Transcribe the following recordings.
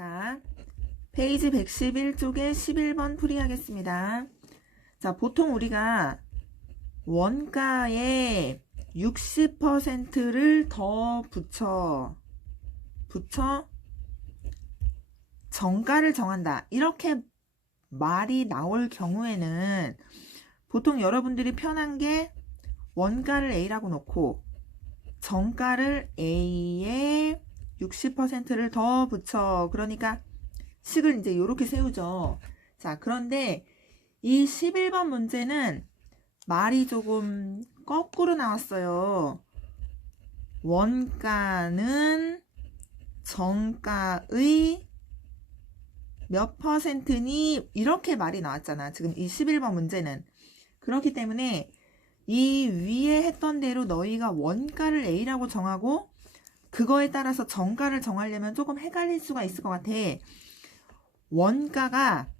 자, 페이지 111쪽에 11번 풀이하겠습니다. 자, 보통 우리가 원가에 60%를 더 붙여 정가를 정한다. 이렇게 말이 나올 경우에는 보통 여러분들이 편한 게 원가를 A라고 놓고 정가를 A에 60%를 더 붙여. 그러니까 식을 이제 이렇게 세우죠. 자, 그런데 이 11번 문제는 말이 조금 거꾸로 나왔어요. 원가는 정가의 몇 %니 이렇게 말이 나왔잖아. 지금 이 11번 문제는. 그렇기 때문에 이 위에 했던 대로 너희가 원가를 A라고 정하고 그거에 따라서 정가를 정하려면 조금 헷갈릴 수가 있을 것 같아. 원가가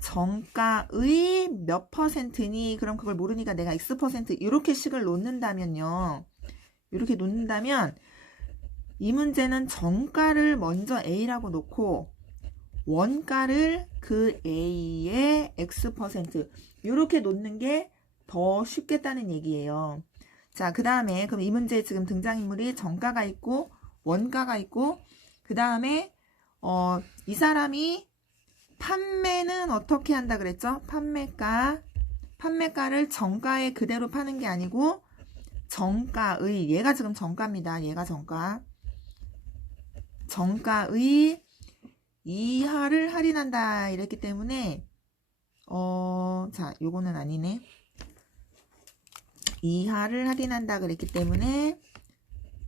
정가의 몇 %니 그럼 그걸 모르니까 내가 X% 이렇게 식을 놓는다면요. 이렇게 놓는다면 이 문제는 정가를 먼저 A라고 놓고 원가를 그 A의 X% 이렇게 놓는 게 더 쉽겠다는 얘기예요. 자, 그 다음에 그럼 이 문제에 지금 등장인물이 정가가 있고 원가가 있고 그 다음에 이 사람이 판매는 어떻게 한다 그랬죠? 판매가를 정가에 그대로 파는 게 아니고 정가의, 얘가 지금 정가입니다. 얘가 정가의 이하를 할인한다 이랬기 때문에 자, 요거는 아니네. 이하를 할인한다 그랬기 때문에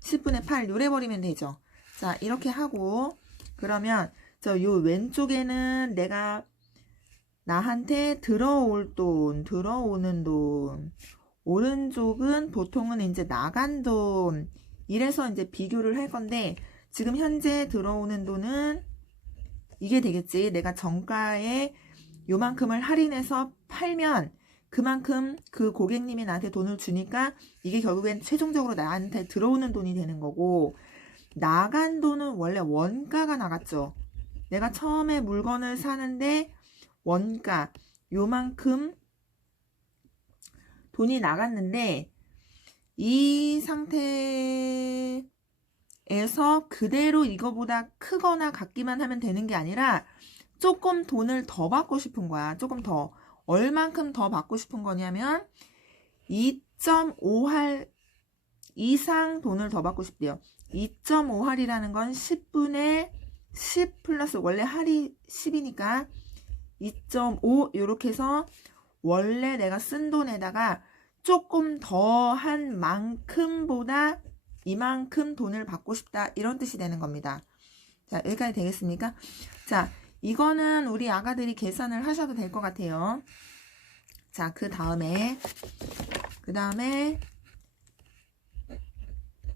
10분의 8 요래버리면 되죠. 자, 이렇게 하고 그러면 요 왼쪽에는 내가 나한테 들어오는 돈, 오른쪽은 보통은 이제 나간 돈, 이래서 이제 비교를 할 건데, 지금 현재 들어오는 돈은 이게 되겠지. 내가 정가에 요만큼을 할인해서 팔면 그만큼 그 고객님이 나한테 돈을 주니까 이게 결국엔 최종적으로 나한테 들어오는 돈이 되는 거고, 나간 돈은 원래 원가가 나갔죠. 내가 처음에 물건을 사는데 원가 요만큼 돈이 나갔는데 이 상태에서 그대로 이거보다 크거나 같기만 하면 되는 게 아니라 조금 돈을 더 받고 싶은 거야. 조금 더. 얼만큼 더 받고 싶은 거냐면 2.5할 이상 돈을 더 받고 싶대요. 2.5할이라는 건 10분의 10 플러스 원래 할이 10이니까 2.5 이렇게 해서 원래 내가 쓴 돈에다가 조금 더 한 만큼보다 이만큼 돈을 받고 싶다 이런 뜻이 되는 겁니다. 자, 여기까지 되겠습니까? 자, 이거는 우리 아가들이 계산을 하셔도 될 것 같아요. 자, 그 다음에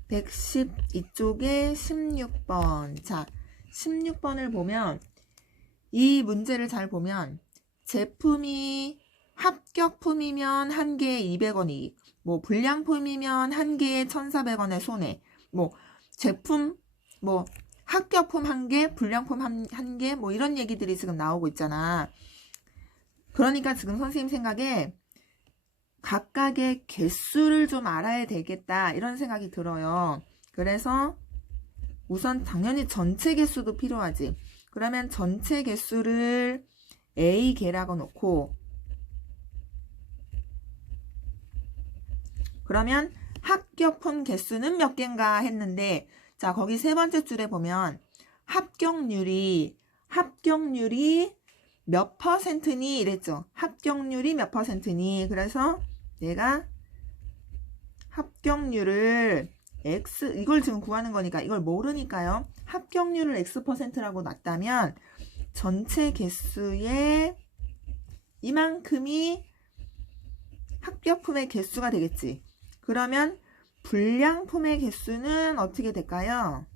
112쪽에 16번. 자, 16번을 보면 이 문제를 잘 보면 제품이 합격품이면 한 개에 200원이 뭐 불량품이면 한 개에 1,400원의 손해. 뭐 제품 뭐 합격품 한 개, 불량품 한 개, 뭐 이런 얘기들이 지금 나오고 있잖아. 그러니까 지금 선생님 생각에 각각의 개수를 좀 알아야 되겠다 이런 생각이 들어요. 그래서 우선 당연히 전체 개수도 필요하지. 그러면 전체 개수를 A개라고 놓고 그러면 합격품 개수는 몇 개인가 했는데 자, 거기 세 번째 줄에 보면 합격률이 몇 %니 이랬죠. 합격률이 몇 %니. 그래서 내가 합격률을 X, 이걸 지금 구하는 거니까 이걸 모르니까요. 합격률을 X%라고 놨다면 전체 개수의 이만큼이 합격품의 개수가 되겠지. 그러면 불량품의 개수는 어떻게 될까요?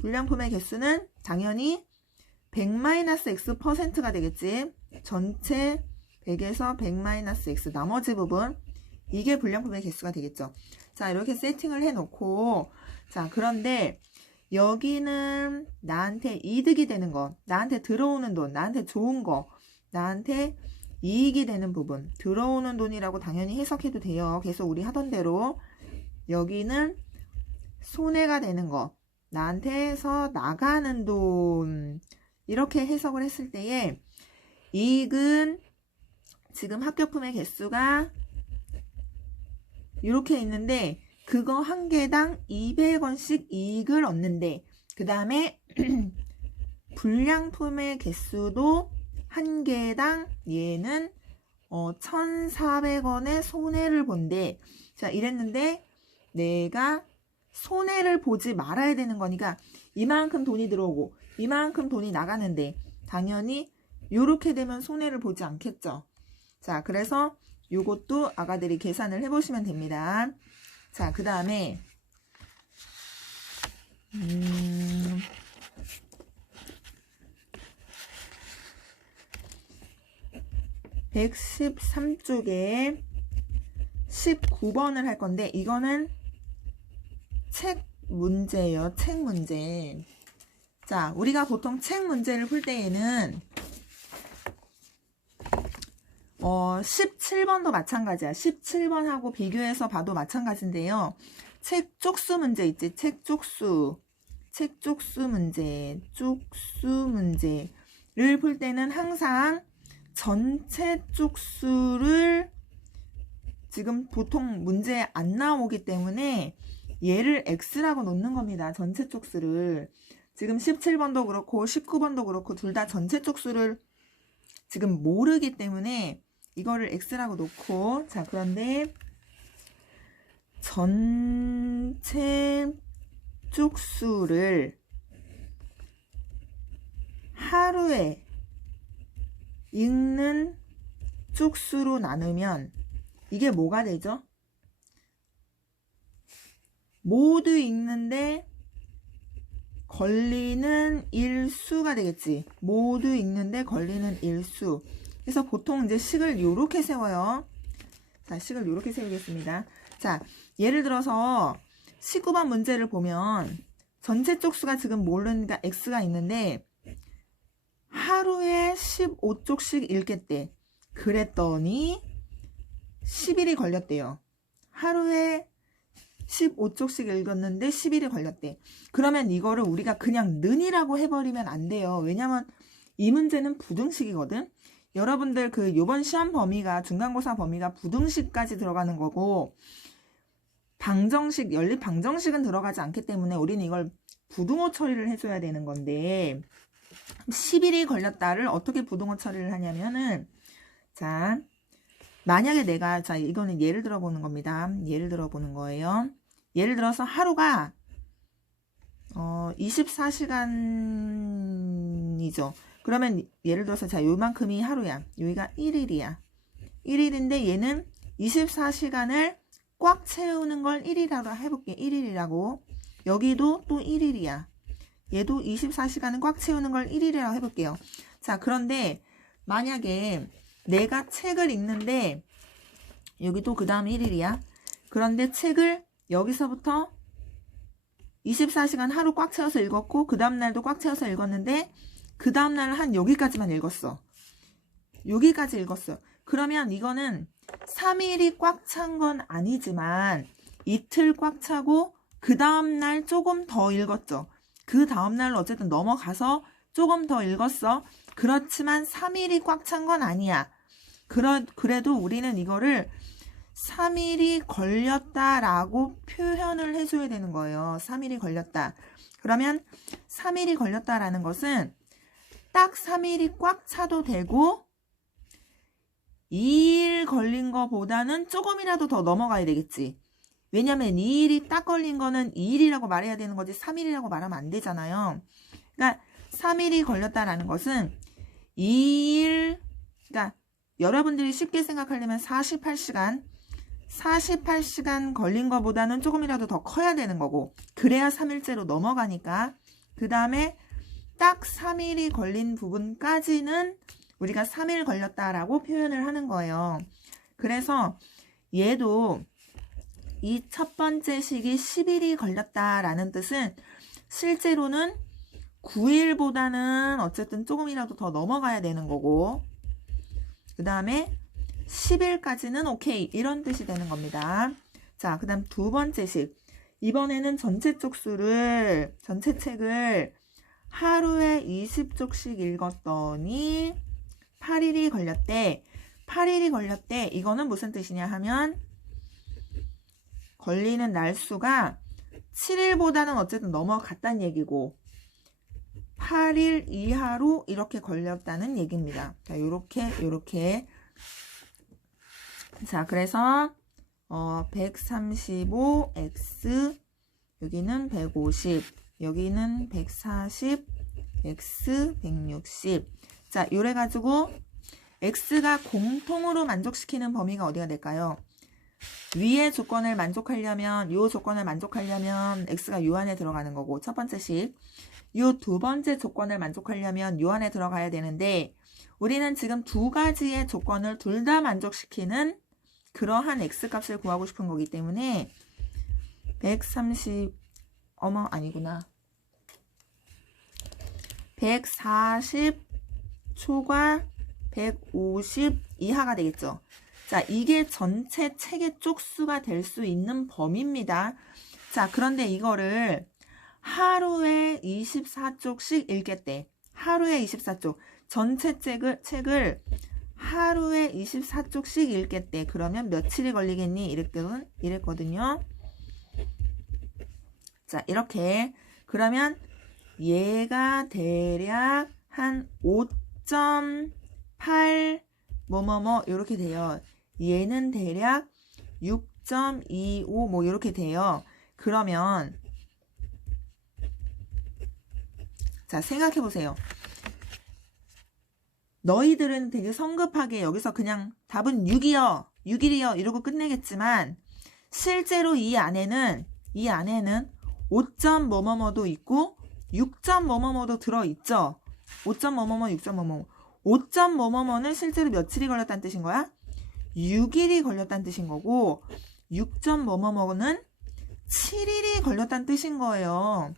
불량품의 개수는 당연히 100-X%가 되겠지. 전체 100에서 100-X 나머지 부분 이게 불량품의 개수가 되겠죠. 자, 이렇게 세팅을 해놓고 자, 그런데 여기는 나한테 이득이 되는 거, 나한테 들어오는 돈, 나한테 좋은 거, 나한테 이익이 되는 부분, 들어오는 돈이라고 당연히 해석해도 돼요. 계속 우리 하던 대로. 여기는 손해가 되는 거, 나한테서 나가는 돈, 이렇게 해석을 했을 때에 이익은 지금 합격품의 개수가 이렇게 있는데 그거 한 개당 200원씩 이익을 얻는데, 그 다음에 불량품의 개수도 한 개당 얘는 1,400원의 손해를 본대. 자, 이랬는데 내가 손해를 보지 말아야 되는 거니까 이만큼 돈이 들어오고 이만큼 돈이 나가는데 당연히 이렇게 되면 손해를 보지 않겠죠. 자, 그래서 요것도 아가들이 계산을 해보시면 됩니다. 자, 그 다음에 113쪽에 19번을 할 건데 이거는 책 문제예요. 책 문제. 자, 우리가 보통 책 문제를 풀 때에는 17번도 마찬가지야. 17번하고 비교해서 봐도 마찬가지인데요. 책 쪽수 문제 있지? 책 쪽수. 책 쪽수 문제. 쪽수 문제를 풀 때는 항상 전체 쪽수를 지금 보통 문제에 안 나오기 때문에 얘를 X라고 놓는 겁니다. 전체 쪽수를. 지금 17번도 그렇고 19번도 그렇고 둘 다 전체 쪽수를 지금 모르기 때문에 이거를 X라고 놓고, 자, 그런데 전체 쪽수를 하루에 읽는 쪽수로 나누면 이게 뭐가 되죠? 모두 읽는데 걸리는 일수가 되겠지. 모두 읽는데 걸리는 일수. 그래서 보통 이제 식을 요렇게 세워요. 자, 식을 요렇게 세우겠습니다. 자, 예를 들어서 19번 문제를 보면 전체 쪽수가 지금 모르니까 X가 있는데 하루에 15쪽씩 읽겠대. 그랬더니 10일이 걸렸대요. 하루에 15쪽씩 읽었는데 10일이 걸렸대. 그러면 이거를 우리가 그냥 는이라고 해버리면 안 돼요. 왜냐면 이 문제는 부등식이거든. 여러분들 그 요번 시험 범위가 중간고사 범위가 부등식까지 들어가는 거고 방정식, 연립 방정식은 들어가지 않기 때문에 우리는 이걸 부등호 처리를 해줘야 되는 건데 10일이 걸렸다를 어떻게 부등호 처리를 하냐면은, 자, 만약에 내가, 자, 이거는 예를 들어 보는 겁니다. 예를 들어 보는 거예요. 예를 들어서 하루가 24시간이죠. 그러면 예를 들어서 자, 요만큼이 하루야. 여기가 1일이야. 1일인데 얘는 24시간을 꽉 채우는 걸 1이라고 해볼게. 1일이라고. 여기도 또 1일이야. 얘도 24시간을 꽉 채우는 걸 1일이라고 해볼게요. 자, 그런데 만약에 내가 책을 읽는데 여기도 그 다음 1일이야. 그런데 책을 여기서부터 24시간 하루 꽉 채워서 읽었고 그 다음날도 꽉 채워서 읽었는데 그 다음날 한 여기까지만 읽었어. 여기까지 읽었어. 그러면 이거는 3일이 꽉 찬 건 아니지만 이틀 꽉 차고 그 다음날 조금 더 읽었죠. 그 다음날로 어쨌든 넘어가서 조금 더 읽었어. 그렇지만 3일이 꽉 찬 건 아니야. 그래도 우리는 이거를 3일이 걸렸다라고 표현을 해줘야 되는 거예요. 3일이 걸렸다. 그러면 3일이 걸렸다라는 것은 딱 3일이 꽉 차도 되고 2일 걸린 거보다는 조금이라도 더 넘어가야 되겠지. 왜냐면 2일이 딱 걸린 거는 2일이라고 말해야 되는 거지 3일이라고 말하면 안 되잖아요. 그러니까 3일이 걸렸다라는 것은 2일, 그러니까 여러분들이 쉽게 생각하려면 48시간 걸린 거보다는 조금이라도 더 커야 되는 거고 그래야 3일째로 넘어가니까 그 다음에 딱 3일이 걸린 부분까지는 우리가 3일 걸렸다라고 표현을 하는 거예요. 그래서 얘도 이 첫 번째 식이 10일이 걸렸다라는 뜻은 실제로는 9일보다는 어쨌든 조금이라도 더 넘어가야 되는 거고, 그 다음에 10일까지는 오케이, 이런 뜻이 되는 겁니다. 자, 그 다음 두 번째 식. 이번에는 전체 쪽수를, 전체 책을 하루에 20쪽씩 읽었더니 8일이 걸렸대. 8일이 걸렸대. 이거는 무슨 뜻이냐 하면 걸리는 날수가 7일보다는 어쨌든 넘어갔다는 얘기고 8일 이하로 이렇게 걸렸다는 얘기입니다. 자, 요렇게. 자, 그래서 135x, 여기는 150, 여기는 140, x 160. 자, 요래가지고 x가 공통으로 만족시키는 범위가 어디가 될까요? 위의 조건을 만족하려면, 요 조건을 만족하려면 x가 요 안에 들어가는 거고, 첫 번째 식. 요 두 번째 조건을 만족하려면 요 안에 들어가야 되는데, 우리는 지금 두 가지의 조건을 둘 다 만족시키는 그러한 x값을 구하고 싶은 거기 때문에 140, 아니구나. 140 초과 150 이하가 되겠죠. 자, 이게 전체 책의 쪽수가 될 수 있는 범위입니다. 자, 그런데 이거를 하루에 24쪽씩 읽겠대. 하루에 24쪽. 전체 책을 하루에 24쪽씩 읽겠대. 그러면 며칠이 걸리겠니? 이랬거든요. 자, 이렇게. 그러면 얘가 대략 한 5.8 이렇게 돼요. 얘는 대략 6.25 이렇게 돼요. 그러면 자, 생각해 보세요. 너희들은 되게 성급하게 여기서 그냥 답은 6이요, 6일이요 이러고 끝내겠지만 실제로 이 안에는 5.뭐뭐뭐도 있고 6.뭐뭐뭐도 들어있죠. 5.뭐뭐뭐, 6.뭐뭐뭐. 5.뭐뭐뭐는 실제로 며칠이 걸렸다는 뜻인 거야? 6일이 걸렸다는 뜻인 거고 6.뭐뭐뭐는 7일이 걸렸다는 뜻인 거예요.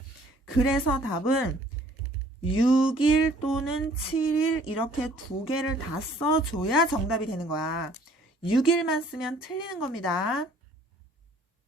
그래서 답은 6일 또는 7일 이렇게 두 개를 다 써줘야 정답이 되는 거야. 6일만 쓰면 틀리는 겁니다.